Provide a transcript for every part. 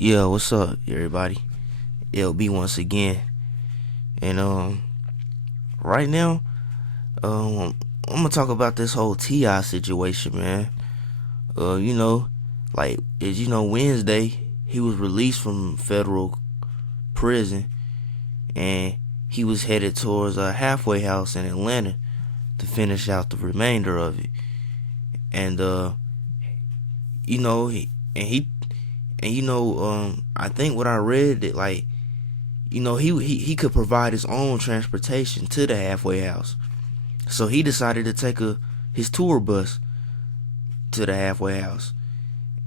Yeah, what's up, everybody? LB once again, and right now, I'm gonna talk about this whole Ti situation, man. You know, like as you know, Wednesday he was released from federal prison, and he was headed towards a halfway house in Atlanta to finish out the remainder of it. And you know, I think what I read that like he could provide his own transportation to the halfway house. So he decided to take his tour bus to the halfway house.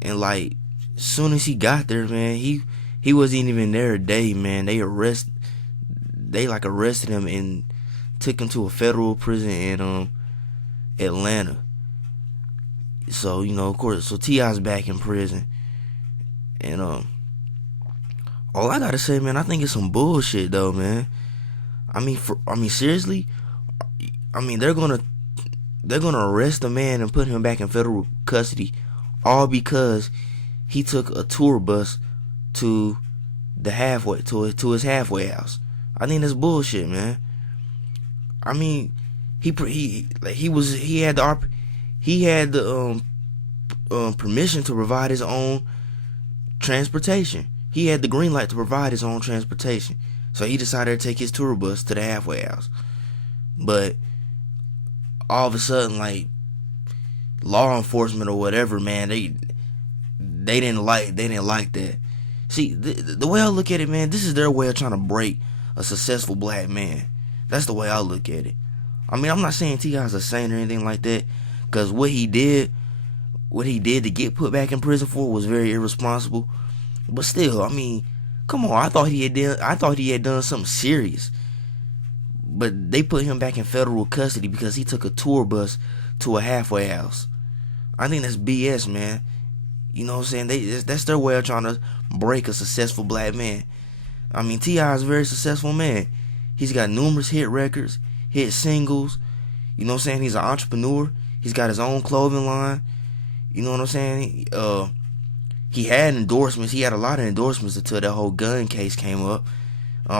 And like as soon as he got there, man, he wasn't even there a day, man. They like arrested him and took him to a federal prison in Atlanta. So, of course, so T.I.'s back in prison. And all I gotta say, man, I think it's some bullshit though, man. Seriously. They're gonna arrest the man and put him back in federal custody, all because he took a tour bus to his halfway house. I think that's bullshit, man. I mean, he had the permission to provide his own transportation. He had the green light to provide his own transportation. So he decided to take his tour bus to the halfway house. But all of a sudden, like, law enforcement or whatever, man, they didn't like that. See, the way I look at it, man, this is their way of trying to break a successful black man. That's the way I look at it. I mean, I'm not saying T.I.'s a saint or anything like that, because what he did to get put back in prison for was very irresponsible. But still, I mean, come on, I thought he had done something serious. But they put him back in federal custody because he took a tour bus to a halfway house. I think that's BS, man. You know what I'm saying? That's their way of trying to break a successful black man. I mean, T.I. is a very successful man. He's got numerous hit records, hit singles. You know what I'm saying? He's an entrepreneur. He's got his own clothing line. You know what I'm saying? He had endorsements. He had a lot of endorsements until that whole gun case came up.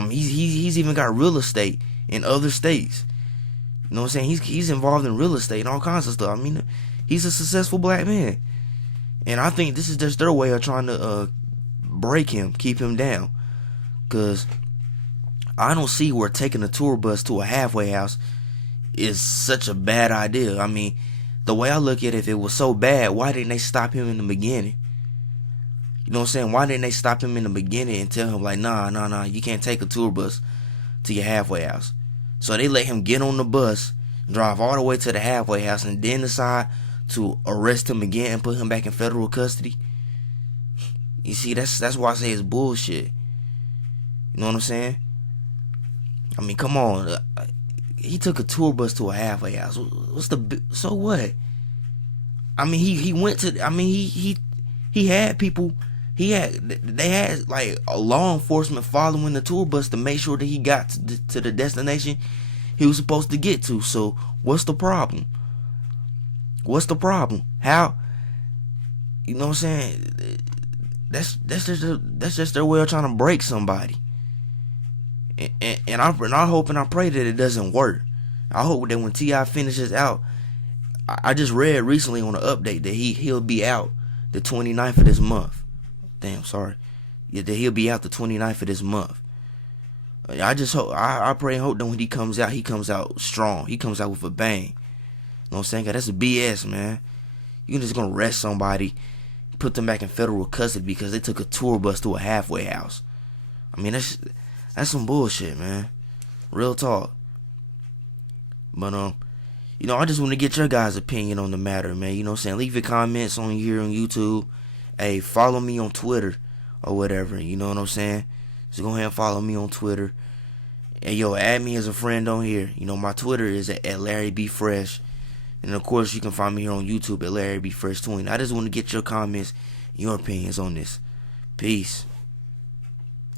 He's even got real estate in other states. You know what I'm saying? He's involved in real estate and all kinds of stuff. I mean, he's a successful black man. And I think this is just their way of trying to break him, keep him down. Because I don't see where taking a tour bus to a halfway house is such a bad idea. I mean, the way I look at it, if it was so bad, why didn't they stop him in the beginning? You know what I'm saying? Why didn't they stop him in the beginning and tell him, like, nah, you can't take a tour bus to your halfway house? So they let him get on the bus, drive all the way to the halfway house, and then decide to arrest him again and put him back in federal custody. You see, that's why I say it's bullshit. You know what I'm saying? I mean, come on. He took a tour bus to a halfway house. So what? I mean, he went to. I mean, he had people. They had like a law enforcement following the tour bus to make sure that he got to the destination he was supposed to get to. So what's the problem? What's the problem? How? You know what I'm saying? That's just their way of trying to break somebody. And I hope and I pray that it doesn't work. I hope that when T.I. finishes out, I just read recently on an update that he'll be out the 29th of this month. Damn, sorry. Yeah, that he'll be out the 29th of this month. I just hope, I pray and hope that when he comes out strong. He comes out with a bang. You know what I'm saying? 'Cause that's a BS, man. You're just gonna arrest somebody, put them back in federal custody because they took a tour bus to a halfway house. I mean, that's some bullshit, man. Real talk. But I just want to get your guys' opinion on the matter, man. You know what I'm saying? Leave your comments on here on YouTube. Hey, follow me on Twitter or whatever. You know what I'm saying? So go ahead and follow me on Twitter. And yo, add me as a friend on here. You know, my Twitter is at Larry B Fresh. And of course, you can find me here on YouTube at Larry B Fresh 20. I just want to get your comments, your opinions on this. Peace.